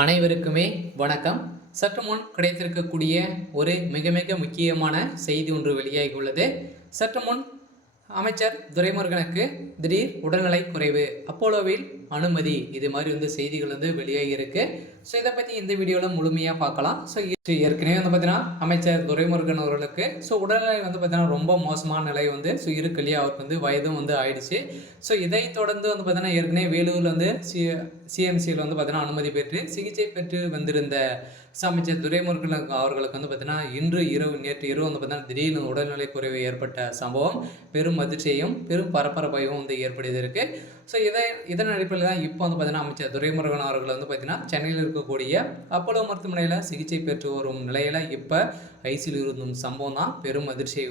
அனைவருக்குமே வணக்கம். சற்று முன் கிடைத்திருக்கக்கூடிய ஒரு மிக மிக முக்கியமான செய்தி ஒன்று வெளியாகி உள்ளது. சற்று முன் அமைச்சர் துரைமுருகனுக்கு திடீர் உடல்நலை குறைவு, அப்போலோவில் அனுமதி, இது மாதிரி செய்திகள் வெளியாகி இருக்கு. ஸோ இதை பற்றி இந்த வீடியோவில் முழுமையாக பார்க்கலாம். ஸோ ஏற்கனவே பார்த்தீங்கன்னா அமைச்சர் துரைமுருகன் அவர்களுக்கு உடல்நிலை பார்த்தீங்கன்னா ரொம்ப மோசமான நிலை இருக்கு இல்லையா. அவருக்கு வயதும் ஆயிடுச்சு. ஸோ இதை தொடர்ந்து பார்த்தீங்கன்னா ஏற்கனவே வேலூரில் சிஎம்சியில் பார்த்தீங்கன்னா அனுமதி பெற்று சிகிச்சை பெற்று வந்திருந்த அமைச்சர் துரைமுருகன் அவர்களுக்கு பார்த்தீங்கன்னா நேற்று இரவு பார்த்தீங்கன்னா திடீர்னு உடல்நிலை குறைவு ஏற்பட்ட சம்பவம் பெரும் அதிர்ச்சியையும் பெரும் பரபரப்பையும் ஏற்படுத்தியிருக்கு. ஸோ இதன் அடிப்படையில் தான் இப்போ பார்த்தீங்கன்னா அமைச்சர் துரைமுருகன் அவர்கள் பார்த்தீங்கன்னா சென்னையில் இருக்கக்கூடிய அப்போலோ மருத்துவமனையில் சிகிச்சை பெற்று வரும் நிலையில் இப்போ ஐசியில் இருந்தும் சம்பவம் தான் பெரும் அதிர்ச்சியை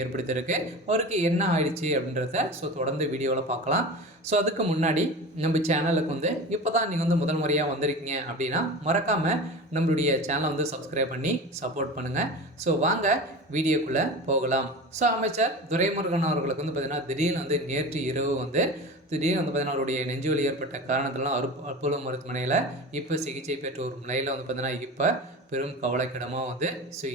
ஏற்படுத்தியிருக்கு. அவருக்கு என்ன ஆயிடுச்சு அப்படின்றத தொடர்ந்து வீடியோவில் பார்க்கலாம். ஸோ அதுக்கு முன்னாடி நம்ம சேனலுக்கு இப்போ தான் நீங்கள் முதல் முறையாக வந்திருக்கீங்க அப்படின்னா மறக்காமல் நம்மளுடைய சேனலை சப்ஸ்கிரைப் பண்ணி சப்போர்ட் பண்ணுங்கள். ஸோ வாங்க வீடியோக்குள்ளே போகலாம். ஸோ அமைச்சர் துரைமுருகன் அவர்களுக்கு பார்த்தீங்கன்னா திடீர்னு நேற்று இரவு திடீர்னு பார்த்தீங்கன்னா அவருடைய நெஞ்சுவலி ஏற்பட்ட காரணத்திலாம் அப்போலோ மருத்துவமனையில் இப்போ சிகிச்சை பெற்று ஒரு நிலையில் பார்த்தீங்கன்னா இப்போ பெரும் கவலைக்கிடமாக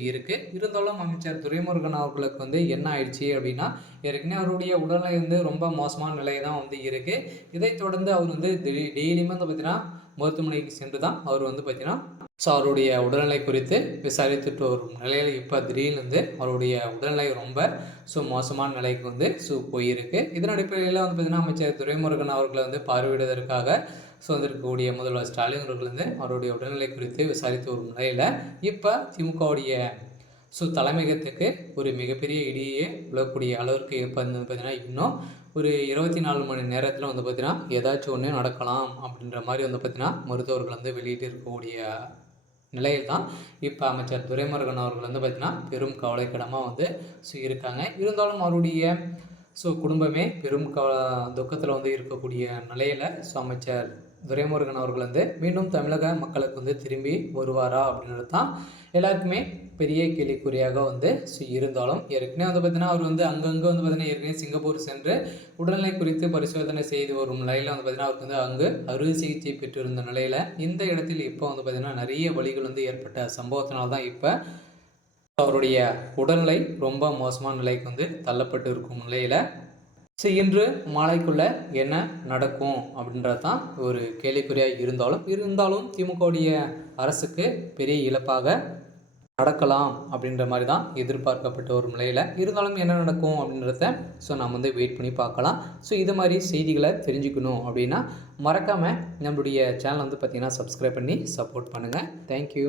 இருக்குது. இருந்தாலும் அமைச்சர் துரைமுருகன் அவர்களுக்கு என்ன ஆயிடுச்சு அப்படின்னா ஏற்கனவே அவருடைய உடல்நிலை ரொம்ப மோசமான நிலை தான் இருக்குது. இதை தொடர்ந்து அவர் டெய்லியுமே பார்த்தீங்கன்னா மருத்துவமனைக்கு சென்று தான் அவர் பார்த்தீங்கன்னா அவருடைய உடல்நிலை குறித்து விசாரித்துட்டு வரும் நிலையில் இப்போ திடீர்னு அவருடைய உடல்நிலை ரொம்ப மோசமான நிலைக்கு போயிருக்கு. இதன் அடிப்படையில் பார்த்தீங்கன்னா அமைச்சர் துரைமுருகன் அவர்களை பார்வையிடுவதற்காக வந்திருக்கக்கூடிய முதல்வர் ஸ்டாலின் அவர்கள் அவருடைய உடல்நிலை குறித்து விசாரித்து வரும் நிலையில் இப்போ திமுகவுடைய தலைமையகத்துக்கு ஒரு மிகப்பெரிய இடியே விழக்கூடிய அளவிற்கு பார்த்தீங்கன்னா இன்னும் ஒரு 24 மணி நேரத்தில் பார்த்தீங்கன்னா ஏதாச்சும் ஒன்று நடக்கலாம் அப்படின்ற மாதிரி பார்த்தீங்கன்னா மருத்துவர்கள் வெளியிட்டு இருக்கக்கூடிய நிலையில் தான் இப்போ அமைச்சர் துரைமுருகன் அவர்கள் பார்த்தீங்கன்னா பெரும் கவலைக்கிடமாக இருக்காங்க. இருந்தாலும் அவருடைய குடும்பமே பெரும் துக்கத்தில் இருக்கக்கூடிய நிலையில் அமைச்சர் துரைமுருகன் அவர்கள் மீண்டும் தமிழக மக்களுக்கு திரும்பி வருவாரா அப்படின்றது தான் எல்லாருக்குமே பெரிய கேள்விக்குறியாக இருந்தாலும் ஏற்கனவே பார்த்தீங்கன்னா அவர் அங்கங்கே பார்த்தீங்கன்னா ஏற்கனவே சிங்கப்பூர் சென்று உடல்நிலை குறித்து பரிசோதனை செய்து வரும் நிலையில் பார்த்தீங்கன்னா அவருக்கு அங்கு அறுவை சிகிச்சை பெற்றிருந்த நிலையில் இந்த இடத்தில் இப்போ பார்த்தீங்கன்னா நிறைய வலிகள் ஏற்பட்ட சம்பவத்தினால தான் இப்போ அவருடைய உடல்நிலை ரொம்ப மோசமான நிலைக்கு தள்ளப்பட்டு இருக்கும் நிலையில் இன்று மாலைக்குள்ளே என்ன நடக்கும் அப்படின்றது தான் ஒரு கேள்விக்குறியாக இருந்தாலும் திமுகவுடைய அரசுக்கு பெரிய இழப்பாக நடக்கலாம் அப்படின்ற மாதிரி தான் எதிர்பார்க்கப்பட்ட ஒரு நிலையில் இருந்தாலும் என்ன நடக்கும் அப்படின்றத நாம் வெயிட் பண்ணி பார்க்கலாம். இது மாதிரி செய்திகளை தெரிஞ்சுக்கணும் அப்படின்னா மறக்காமல் நம்மளுடைய சேனல் பார்த்திங்கன்னா சப்ஸ்கிரைப் பண்ணி சப்போர்ட் பண்ணுங்கள். தேங்க்யூ.